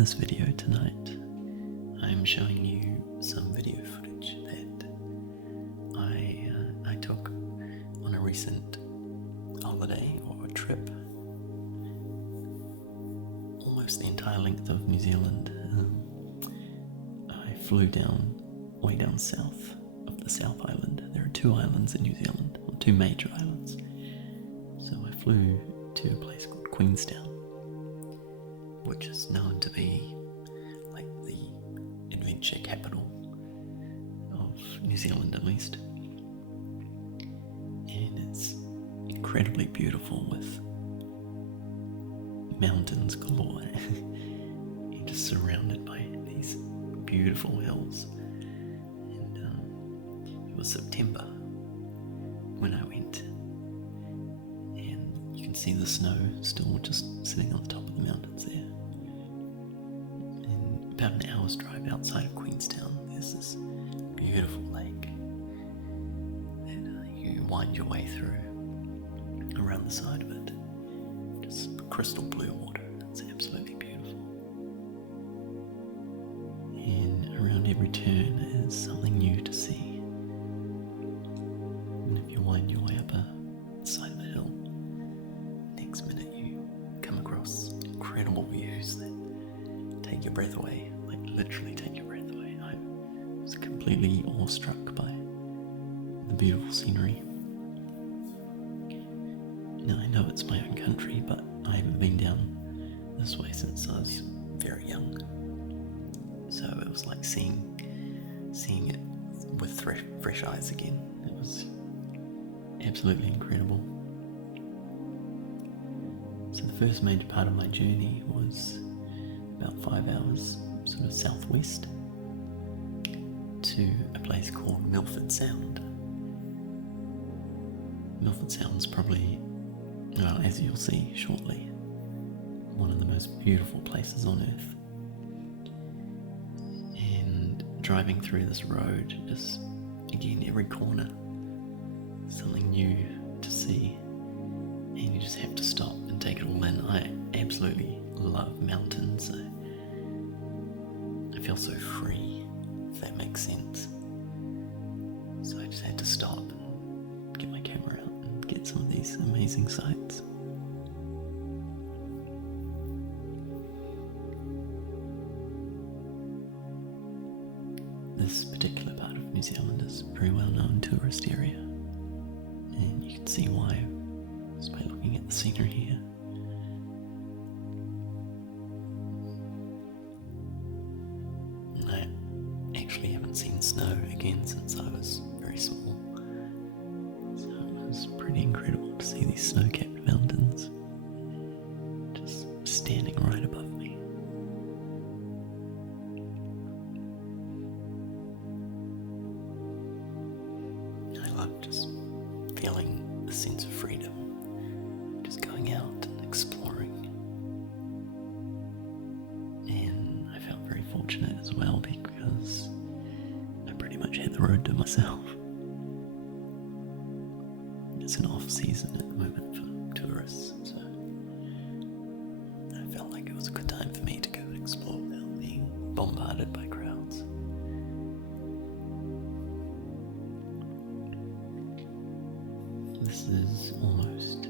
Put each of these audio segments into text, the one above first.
this video tonight, I'm showing you some video footage that I took on a recent holiday or a trip, almost the entire length of New Zealand. I flew way down south of the South Island. There are two islands in New Zealand, or two major islands. So I flew to a place called Queenstown, which is known to be like the adventure capital of New Zealand, at least. And it's incredibly beautiful with mountains galore. You're just surrounded by these beautiful hills. And it was September when I went, and you can see the snow still just sitting on the top of the mountains there. And about an hour's drive outside of Queenstown, there's this beautiful lake that you wind your way through. Around the side of it, just crystal blue water. It's absolutely beautiful. And around every turn is something new to see. And if you wind your way up a side of a hill, next minute you come across incredible views that take your breath away, like literally take your breath away. I was completely awestruck by the beautiful scenery. Now, I know it's my own country, but I haven't been down this way since I was very young. So it was like seeing it with fresh eyes again. It was absolutely incredible. So the first major part of my journey was about 5 hours sort of southwest to a place called Milford Sound. Milford Sound's probably, well, as you'll see shortly, one of the most beautiful places on earth. And driving through this road, just again, every corner, something new to see, and you just have to stop and take it all in. I absolutely love mountains. I feel so free, if that makes sense. So I just had to stop and get my camera out and get some of these amazing sights. This particular part of New Zealand is a very well known tourist area, and you can see why just by looking at the scenery here. I actually haven't seen snow again since I was very small, so it was pretty incredible to see these snow-capped mountains just standing right above me. I love just feeling a sense of freedom, just going out and exploring. And I felt very fortunate as well because I pretty much had the road to myself. It's an off season at the moment for tourists, so I felt like it was a good time for me to go and explore without being bombarded by crowds. This is almost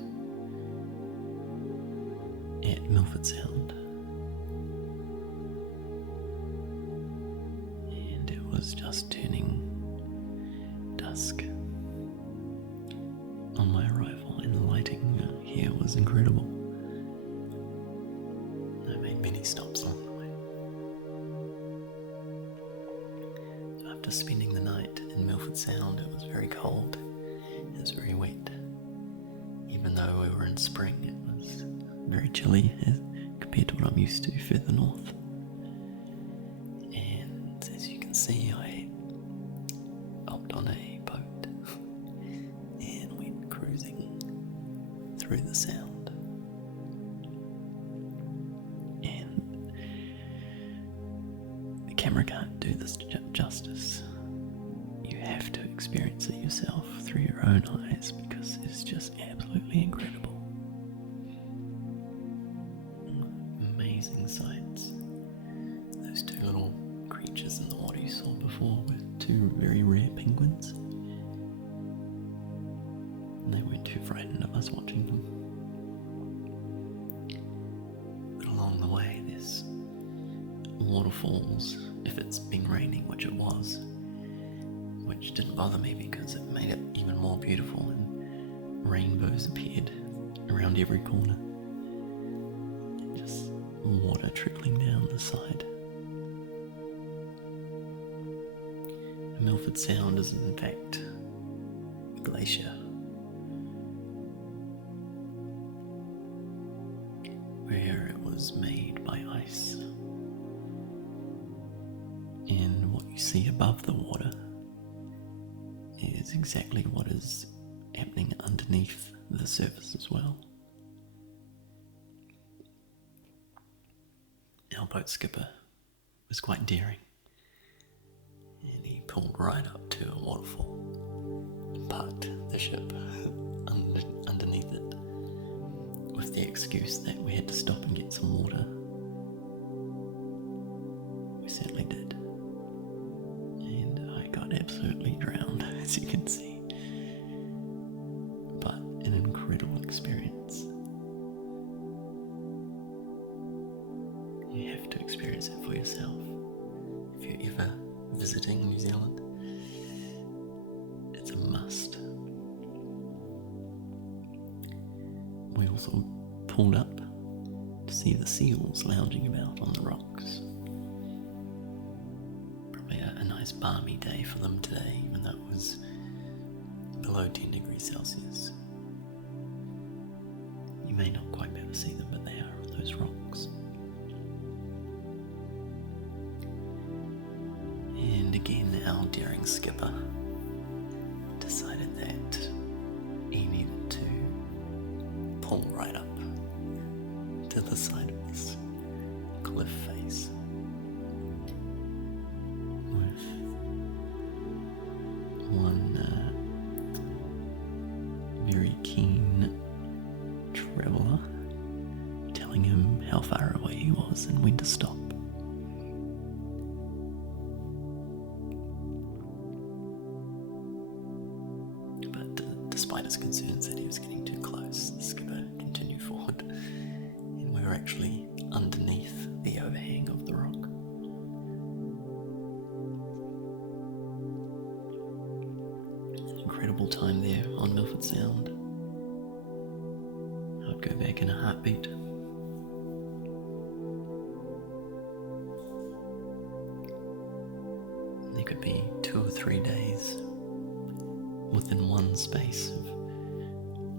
at Milford Sound, and it was just turning dusk on my arrival, and the lighting here was incredible. I made many stops along the way. After spending the night in Milford Sound, it was very cold. It was very wet. Even though we were in spring, it was very chilly compared to what I'm used to further north. And as you can see, I hopped on a boat and went cruising through the sound. And the camera can't do this justice. You have to experience it yourself through your own eyes because it's just absolutely incredible. Amazing sights. two little creatures in the water you saw before were two very rare penguins. And they weren't too frightened of us watching them. But along the way there's waterfalls, if it's been raining, which it was, which didn't bother me because it made it even more beautiful, and rainbows appeared around every corner. Just water trickling down the side. The Milford Sound is in fact a glacier, where it was made by ice. And what you see above the water is exactly what is happening underneath the surface as well. Our boat skipper was quite daring, and he pulled right up to a waterfall and parked the ship underneath it, with the excuse that we had to stop and get some water. We certainly did, and I got absolutely drowned, as you can see, but an incredible experience. You have to experience it for yourself if you're ever visiting New Zealand. It's a must. We also pulled up to see the seals lounging about on the rocks. Probably a nice balmy day for them today, even though it was below 10 degrees Celsius. You may not quite be able to see them, but they are on those rocks. And again, our daring skipper decided that he needed to pull right up to the side of this cliff face with one very keen traveller telling him how far away he was and when to stop. Despite his concerns that he was getting too close, the skipper continued forward, and we were actually underneath the overhang of the rock. An incredible time there on Milford Sound. I'd go back in a heartbeat. And there could be 2 or 3 days within one space of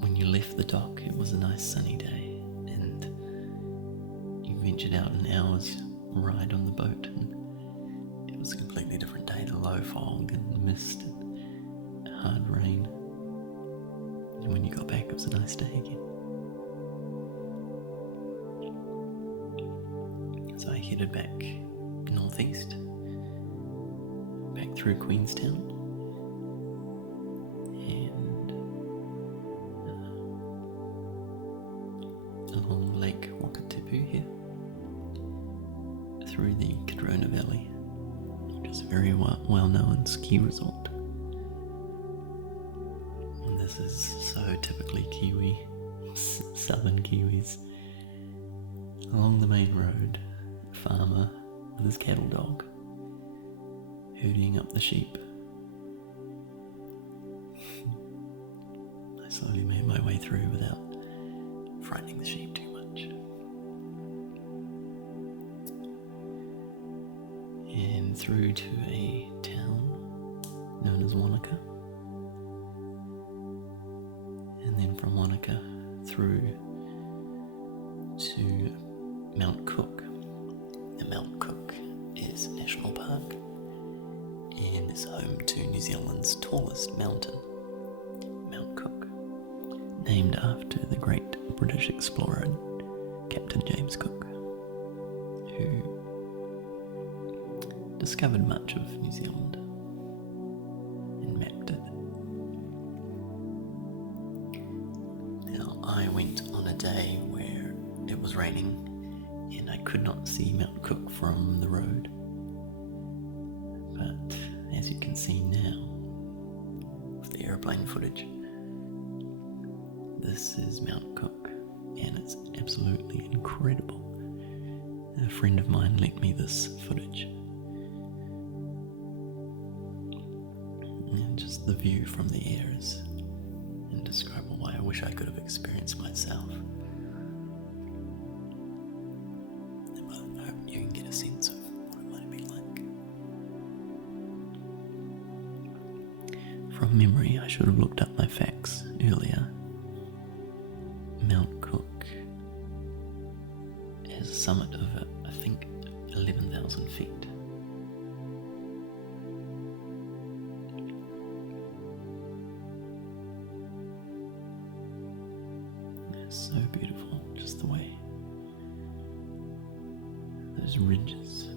when you left the dock. It was a nice sunny day, and you ventured out an hour's ride on the boat, and it was a completely different day to low fog and mist and hard rain. And when you got back, it was a nice day again. So I headed back northeast, back through Queenstown, along Lake Wakatipu here, through the Cadrona Valley, which is a very well-known ski resort. And this is so typically Kiwi, southern Kiwis. Along the main road, a farmer with his cattle dog, herding up the sheep. I slowly made my way through without frightening the sheep too much. And through to a town known as Wanaka. And then from Wanaka through to Mount Cook. And Mount Cook is a national park and is home to New Zealand's tallest mountain, Mount Cook, named after the great British explorer Captain James Cook, who discovered much of New Zealand and mapped it. Now, I went on a day where it was raining and I could not see Mount Cook from the road, But as you can see now, with the aeroplane footage, this is Mount Cook, and it's absolutely incredible. A friend of mine lent me this footage, and just the view from the air is indescribable. Why I wish I could have experienced myself. But I hope you can get a sense of what it might be like. From memory, I should have looked up my facts earlier. Mount Cook has a summit of, I think, 11,000 feet. It's so beautiful, just the way those ridges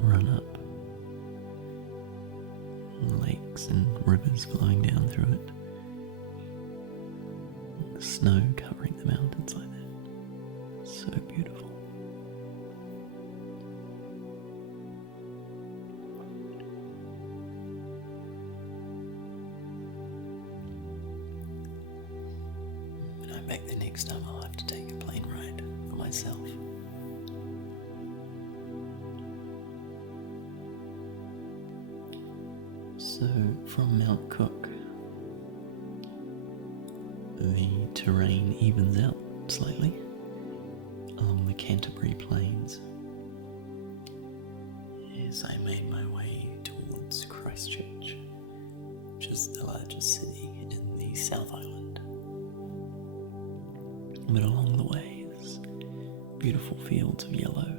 run up, lakes and rivers flowing down through it. The snow covering the mountains like that. So beautiful. When I'm back there next time, I'll have to take a plane ride for myself. So from Mount Cook, the terrain evens out slightly along the Canterbury Plains as I made my way towards Christchurch, which is the largest city in the South Island. But along the way, there's beautiful fields of yellow.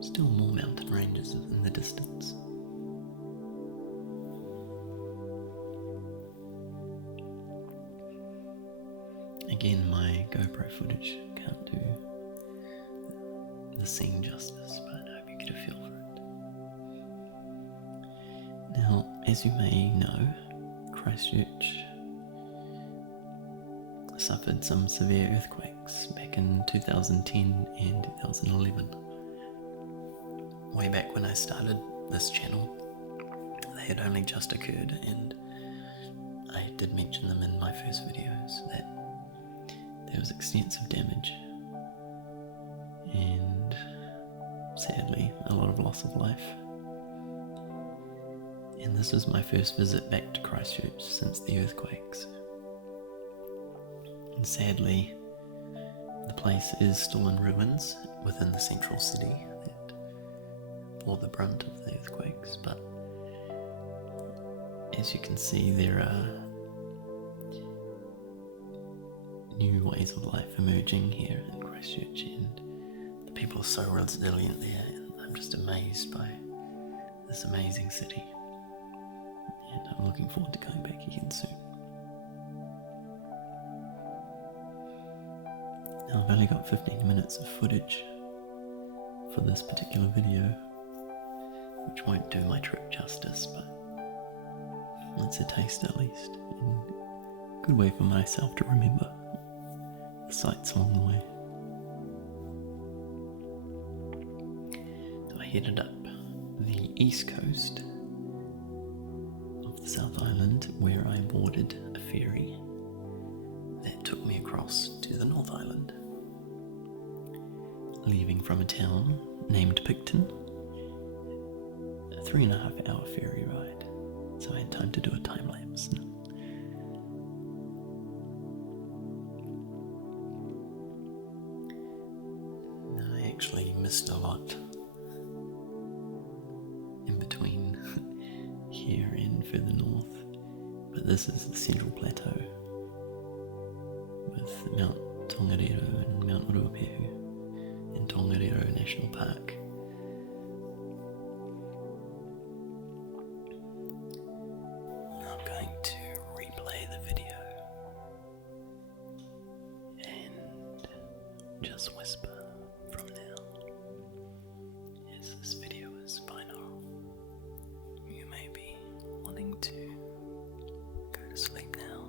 Still more mountain ranges in the distance. Again, my GoPro footage can't do the scene justice, but I hope you get a feel for it. Now, as you may know, Christchurch suffered some severe earthquakes back in 2010 and 2011. Way back when I started this channel, they had only just occurred, and I did mention them in my first videos that there was extensive damage and sadly a lot of loss of life. And this is my first visit back to Christchurch since the earthquakes. And sadly, the place is still in ruins within the central city that bore the brunt of the earthquakes, but as you can see, there are new ways of life emerging here in Christchurch, and the people are so resilient there, and I'm just amazed by this amazing city, and I'm looking forward to going back again soon. Now I've only got 15 minutes of footage for this particular video, which won't do my trip justice, but it's a taste at least, and a good way for myself to remember the sights along the way. So I headed up the east coast of the South Island, where I boarded a ferry that took me across to the North Island, leaving from a town named Picton, a 3.5 hour ferry ride, so I had time to do a time lapse. I actually missed a lot in between here and further north, but this is the Central Plateau with Mount Tongariro and Mount Ruapehu and Tongariro National Park. I'm going to replay the video and just whisper from now, as this video is binaural. You may be wanting to go to sleep now,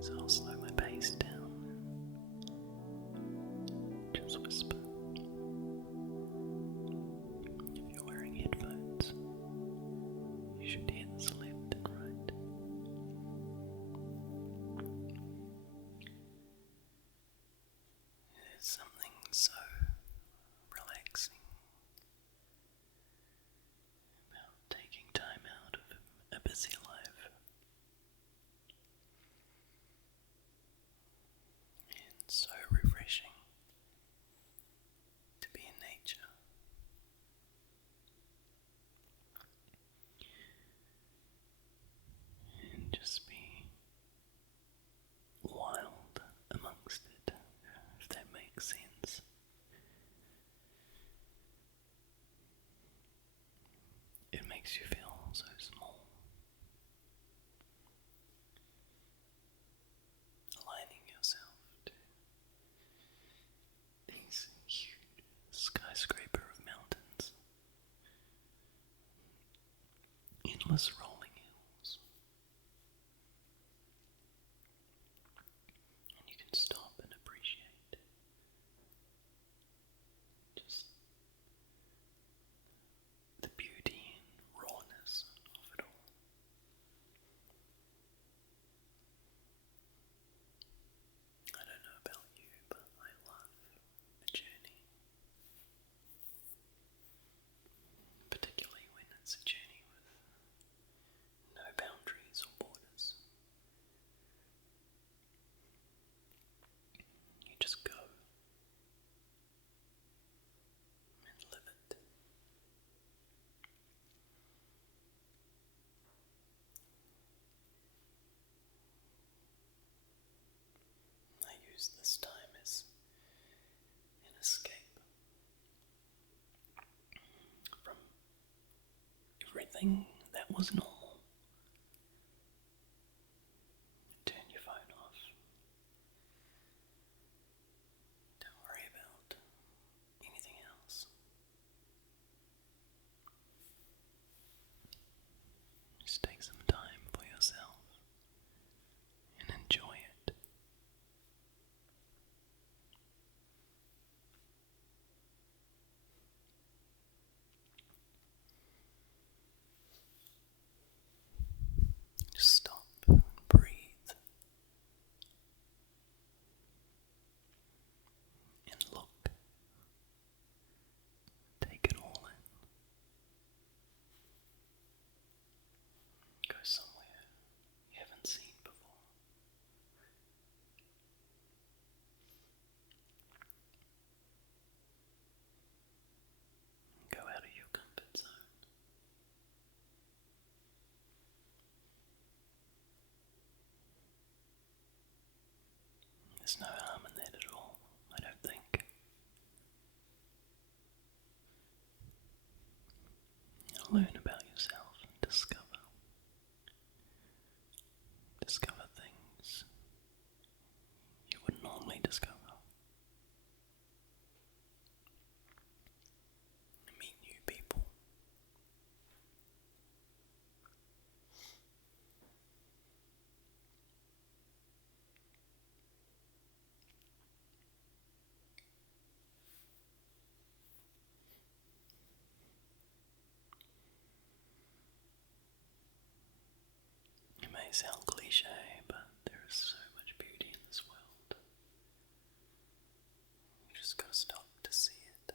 so I'll slow my pace down. Just whisper. makes you feel so small. Aligning yourself to these huge skyscraper of mountains, endless rolling hills, and you can stop and appreciate just the beauty and rawness of it all. I don't know about you, but I love a journey. Particularly when it's a journey with no boundaries or borders. You just go and live it. I use this time as an escape from everything that was normal. Turn your phone off. Don't worry about anything else. Just take some time for yourself and enjoy it. Just stop and breathe and look. Take it all in. Go somewhere you haven't seen before. Go out of your comfort zone. There's no harm in that at all, I don't think. You'll learn about yourself and discover things you wouldn't normally discover. Meet new people. It may sound cliche, but there is so much beauty in this world. You just gotta stop to see it.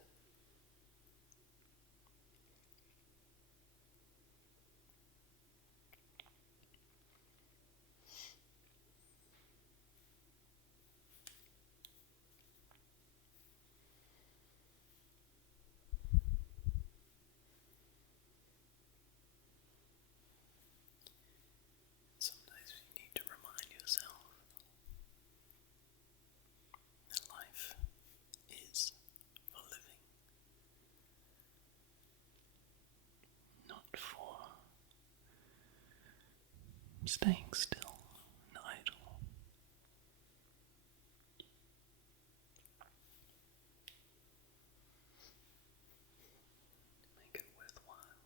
Sometimes you need to remind yourself that life is for living, not for staying still and idle. Make it worthwhile.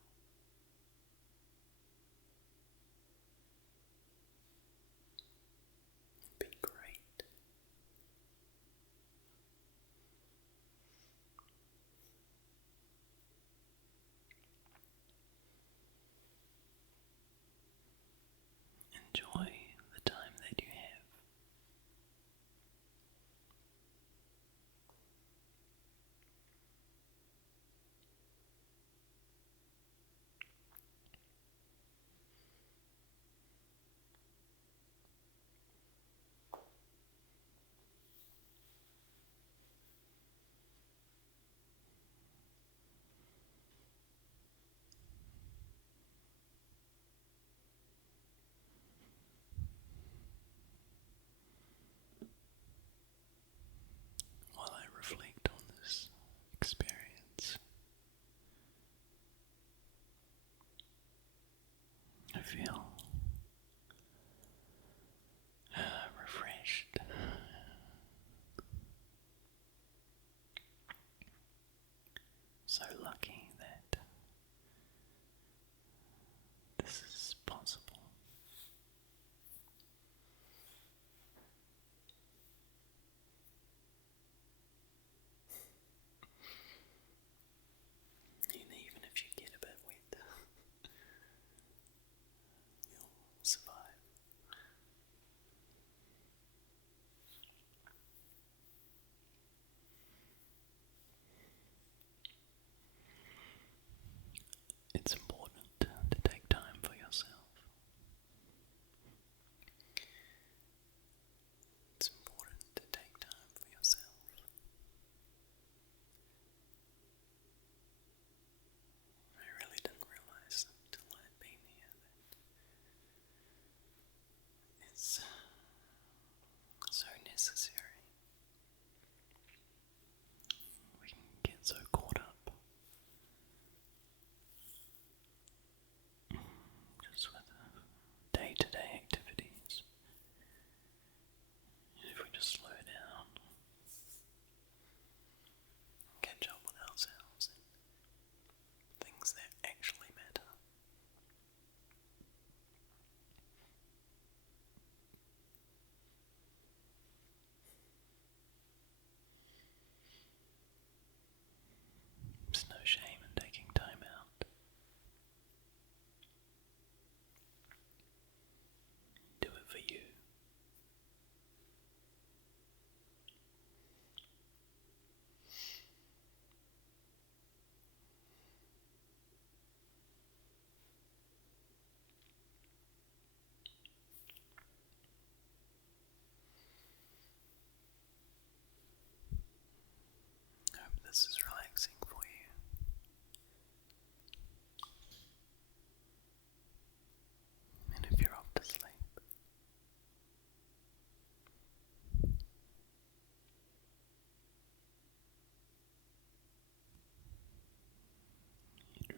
Be great. Enjoy There's no shame in taking time out. Do it for you. I hope this is relaxing for you. And if you're off to sleep, you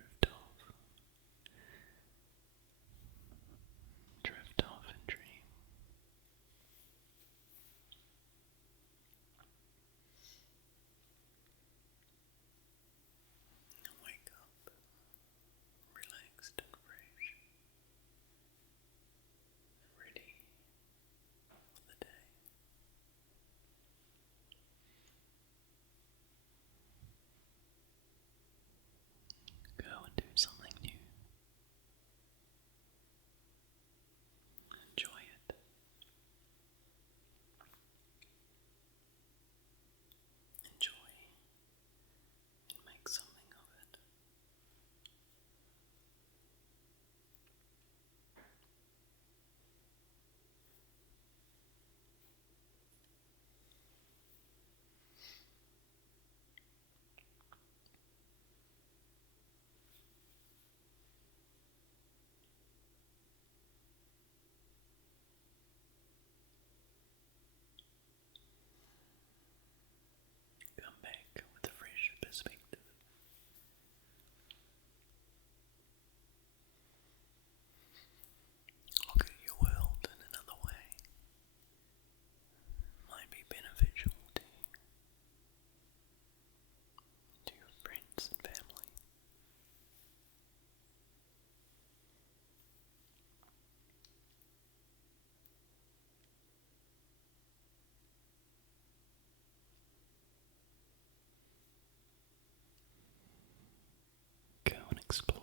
drift off and dream. And wake up relaxed and fresh, ready for the day. Go and do something new. Enjoy it. Enjoy and make something of it. Come back with a fresh perspective. Look at your world in another way. Might be beneficial to your friends and family. Go and explore.